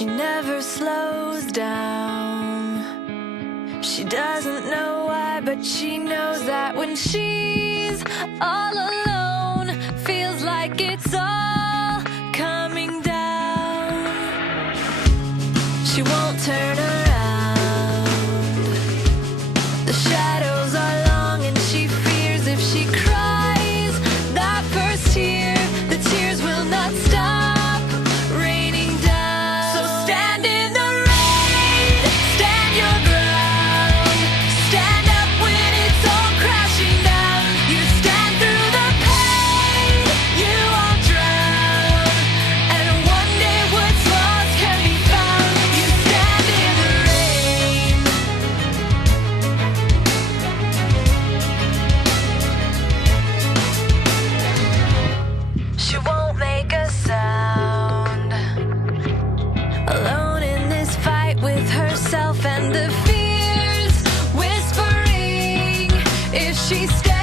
She never slows down. She doesn't know why, but she knows that when she's all alone, feels like it's all coming down. She won't turn around. The shadows are long and she fears if she cries that first tear, the tears will not stop raining down. So stand in the rain, stand your ground, stand up when it's all crashing down. You stand through the pain, you won't drown, and one day what's lost can be found. You stand in the rain. She won't make a sound, alone in this fight with herself and the fears whispering if she stays.